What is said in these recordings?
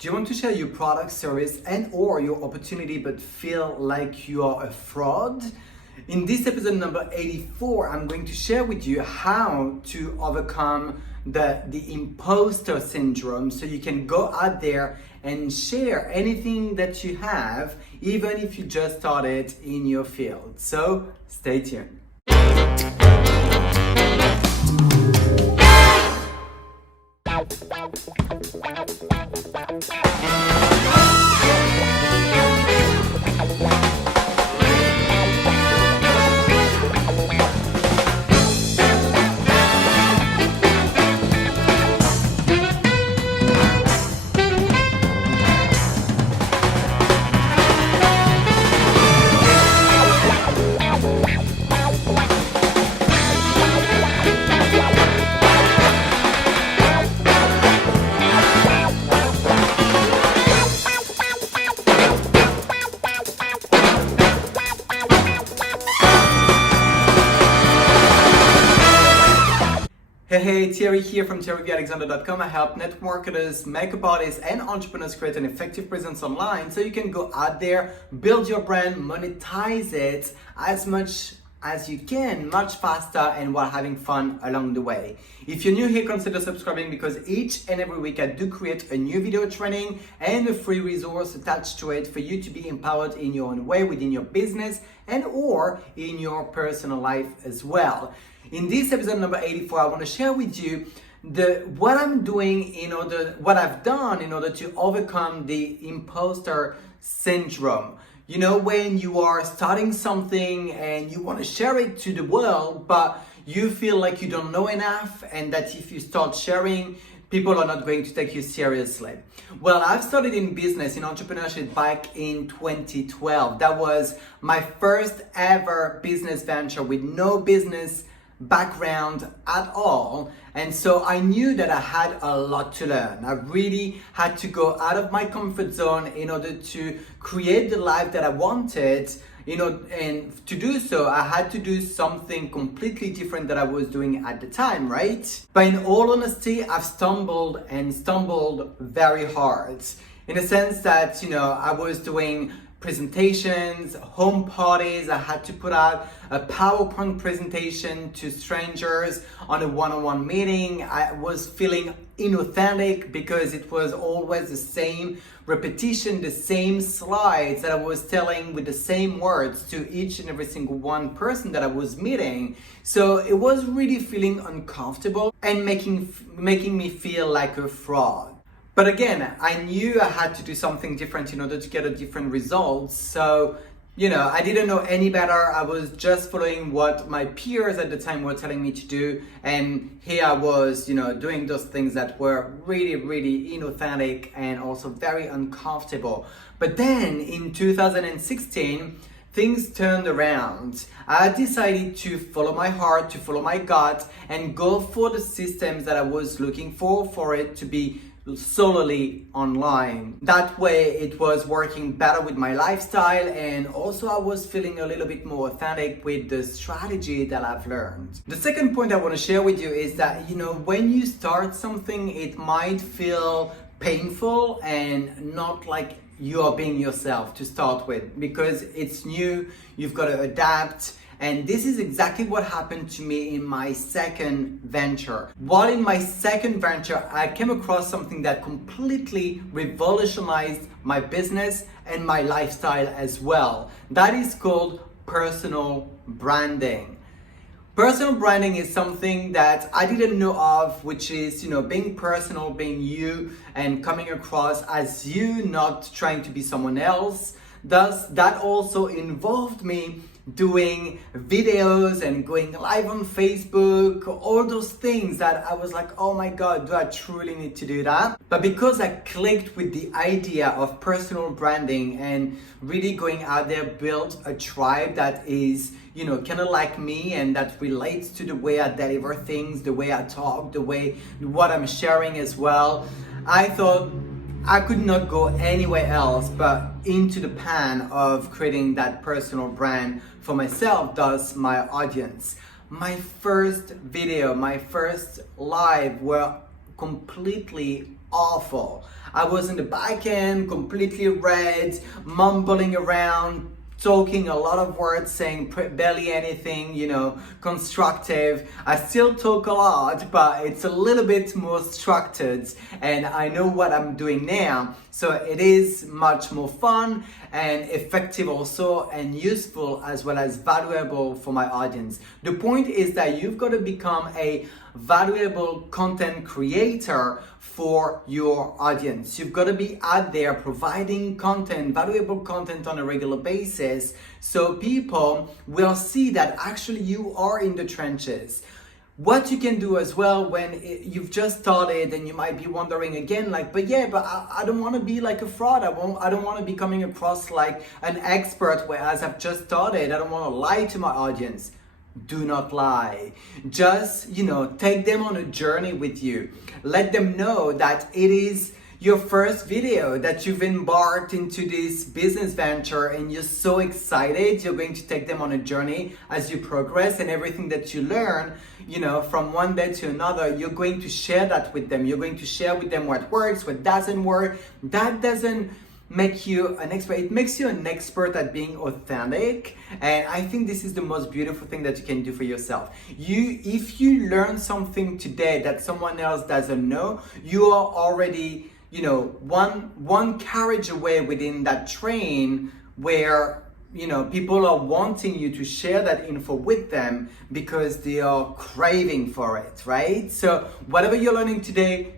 Do you want to share your product, service, and or your opportunity but feel like you are a fraud? In this episode number 84, I'm going to share with you how to overcome the imposter syndrome so you can go out there and share anything that you have, even if you just started in your field. So stay tuned. Hey, Thierry here from thierryalexander.com. I help network marketers, makeup artists, and entrepreneurs create an effective presence online so you can go out there, build your brand, monetize it as much as you can, much faster, and while having fun along the way. If you're new here, consider subscribing because each and every week I do create a new video training and a free resource attached to it for you to be empowered in your own way within your business and or in your personal life as well. In this episode number 84, I want to share with you what I'm doing what I've done in order to overcome the imposter syndrome. You know, when you are starting something and you want to share it to the world, but you feel like you don't know enough and that if you start sharing, people are not going to take you seriously. Well, I've started in business, in entrepreneurship back in 2012. That was my first ever business venture with no business background at all, and so I knew that I had a lot to learn. I really had to go out of my comfort zone in order to create the life that I wanted, and to do so I had to do something completely different that I was doing at the time, right? But in all honesty, I've stumbled very hard, in a sense that I was doing presentations, home parties. I had to put out a PowerPoint presentation to strangers on a one-on-one meeting. I was feeling inauthentic because it was always the same repetition, the same slides that I was telling with the same words to each and every single one person that I was meeting. So it was really feeling uncomfortable and making me feel like a fraud. But again, I knew I had to do something different in order to get a different result. So, I didn't know any better. I was just following what my peers at the time were telling me to do. And here I was, doing those things that were really, really inauthentic and also very uncomfortable. But then in 2016, things turned around. I decided to follow my heart, to follow my gut, and go for the systems that I was looking for it to be solely online. That way it was working better with my lifestyle, and also I was feeling a little bit more authentic with the strategy that I've learned. The second point I want to share with you is that when you start something, it might feel painful and not like you are being yourself to start with, because it's new, you've got to adapt. And this is exactly what happened to me in my second venture. While in my second venture, I came across something that completely revolutionized my business and my lifestyle as well. That is called personal branding. Personal branding is something that I didn't know of, which is, being personal, being you, and coming across as you, not trying to be someone else. Thus, that also involved me doing videos and going live on Facebook, all those things that I was like, oh my God, do I truly need to do that? But because I clicked with the idea of personal branding and really going out there, build a tribe that is, kind of like me and that relates to the way I deliver things, the way I talk, what I'm sharing as well, I thought I could not go anywhere else but into the pan of creating that personal brand for myself, thus my audience. My first video, my first live were completely awful. I was in the back end, completely red, mumbling around, talking a lot of words, saying barely anything, constructive. I still talk a lot, but it's a little bit more structured, and I know what I'm doing now. So it is much more fun and effective also, and useful as well as valuable for my audience. The point is that you've got to become a valuable content creator for your audience. You've got to be out there providing content, valuable content on a regular basis, so people will see that actually you are in the trenches. What you can do as well when you've just started, and you might be wondering again, like, but I don't want to be like a fraud. I don't want to be coming across like an expert, whereas I've just started. I don't want to lie to my audience. Do not lie. Just, take them on a journey with you. Let them know that it is your first video, that you've embarked into this business venture and you're so excited. You're going to take them on a journey as you progress, and everything that you learn, from one day to another, you're going to share that with them. You're going to share with them what works, what doesn't work. That doesn't make you an expert. It makes you an expert at being authentic, and I think this is the most beautiful thing that you can do for yourself. If you learn something today that someone else doesn't know, you are already one carriage away within that train where people are wanting you to share that info with them because they are craving for it, right? So whatever you're learning today,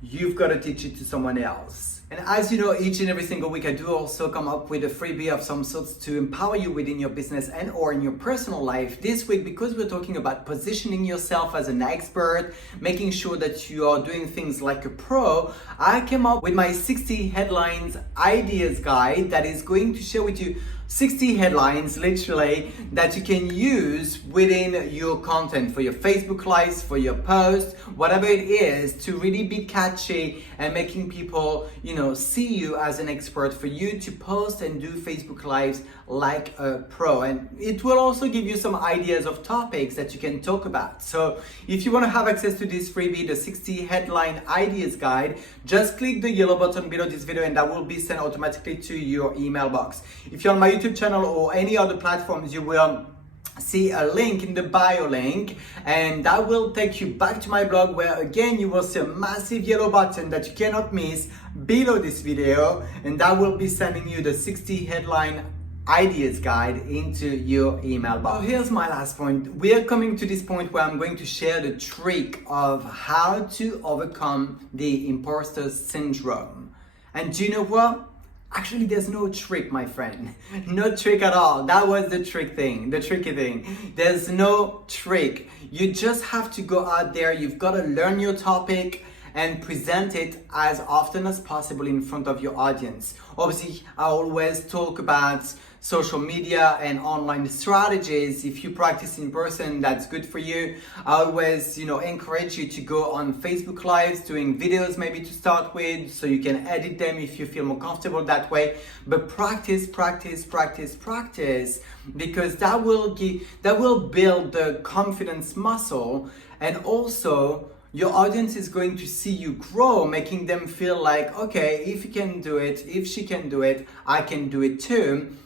you've got to teach it to someone else. And as you know, each and every single week I do also come up with a freebie of some sorts to empower you within your business and or in your personal life. This week, because we're talking about positioning yourself as an expert, making sure that you are doing things like a pro, I came up with my 60 headlines ideas guide that is going to share with you 60 headlines literally that you can use within your content, for your Facebook lives, for your posts, whatever it is, to really be catchy and making people see you as an expert, for you to post and do Facebook lives like a pro. And it will also give you some ideas of topics that you can talk about. So if you want to have access to this freebie, the 60 headline ideas guide, just click the yellow button below this video and that will be sent automatically to your email box. If you're on my YouTube channel or any other platforms, you will see a link in the bio link, and that will take you back to my blog, where again you will see a massive yellow button that you cannot miss below this video, and that will be sending you the 60 headline ideas guide into your email box. So here's my last point. We are coming to this point where I'm going to share the trick of how to overcome the imposter syndrome. And do you know what? Actually, there's no trick, my friend. No trick at all. That was the tricky thing. There's no trick. You just have to go out there. You've got to learn your topic and present it as often as possible in front of your audience. Obviously, I always talk about social media and online strategies. If you practice in person, that's good for you. I always, encourage you to go on Facebook Lives, doing videos maybe to start with, so you can edit them if you feel more comfortable that way. But practice, because that will build the confidence muscle, and also your audience is going to see you grow, making them feel like, okay, if you can do it, if she can do it, I can do it too,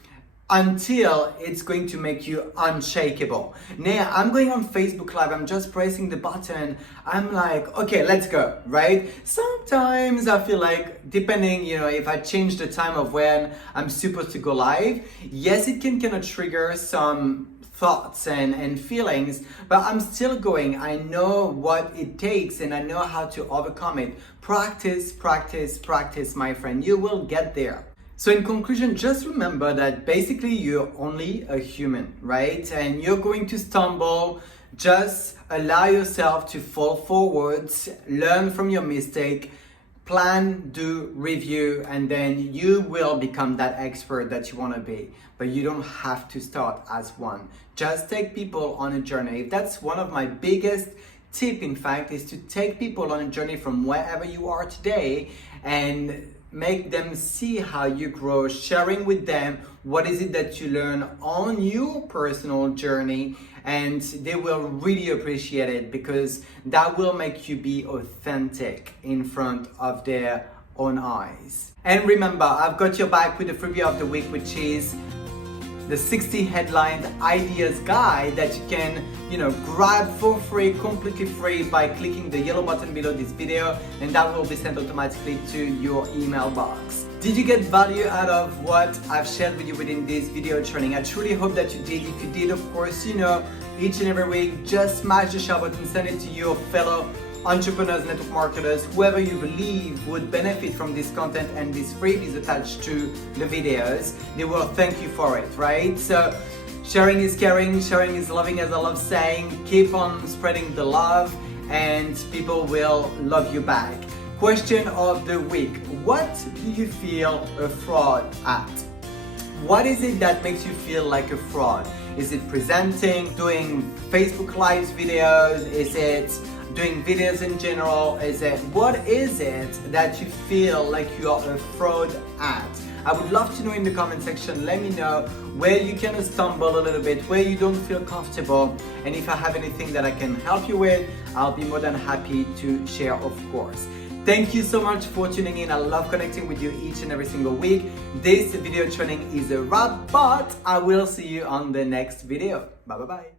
until it's going to make you unshakable. Now, I'm going on Facebook Live, I'm just pressing the button, I'm like, okay, let's go, right? Sometimes I feel like, depending, if I change the time of when I'm supposed to go live, yes, it can kind of trigger some thoughts and feelings, but I'm still going. I know what it takes and I know how to overcome it. Practice, my friend. You will get there. So in conclusion, just remember that basically you're only a human, right? And you're going to stumble. Just allow yourself to fall forwards, learn from your mistake, plan, do, review, and then you will become that expert that you want to be. But you don't have to start as one. Just take people on a journey. That's one of my biggest tip, in fact, is to take people on a journey from wherever you are today and make them see how you grow, sharing with them what is it that you learn on your personal journey, and they will really appreciate it, because that will make you be authentic in front of their own eyes. And remember, I've got your back with the freebie of the week, which is the 60 headlined ideas guide that you can, grab for free, completely free, by clicking the yellow button below this video, and that will be sent automatically to your email box. Did you get value out of what I've shared with you within this video training? I truly hope that you did. If you did, of course, each and every week, just smash the share button, send it to your fellow entrepreneurs, network marketers, whoever you believe would benefit from this content and these freebies attached to the videos. They will thank you for it, right? So sharing is caring, sharing is loving, as I love saying. Keep on spreading the love and people will love you back. Question of the week: what do you feel a fraud at? What is it that makes you feel like a fraud? Is it presenting, doing Facebook Live videos? Is it doing videos in general? What is it that you feel like you are a fraud at? I would love to know in the comment section. Let me know where you kind of stumble a little bit, where you don't feel comfortable, and if I have anything that I can help you with, I'll be more than happy to share, of course. Thank you so much for tuning in. I love connecting with you each and every single week. This video training is a wrap, but I will see you on the next video. Bye bye bye.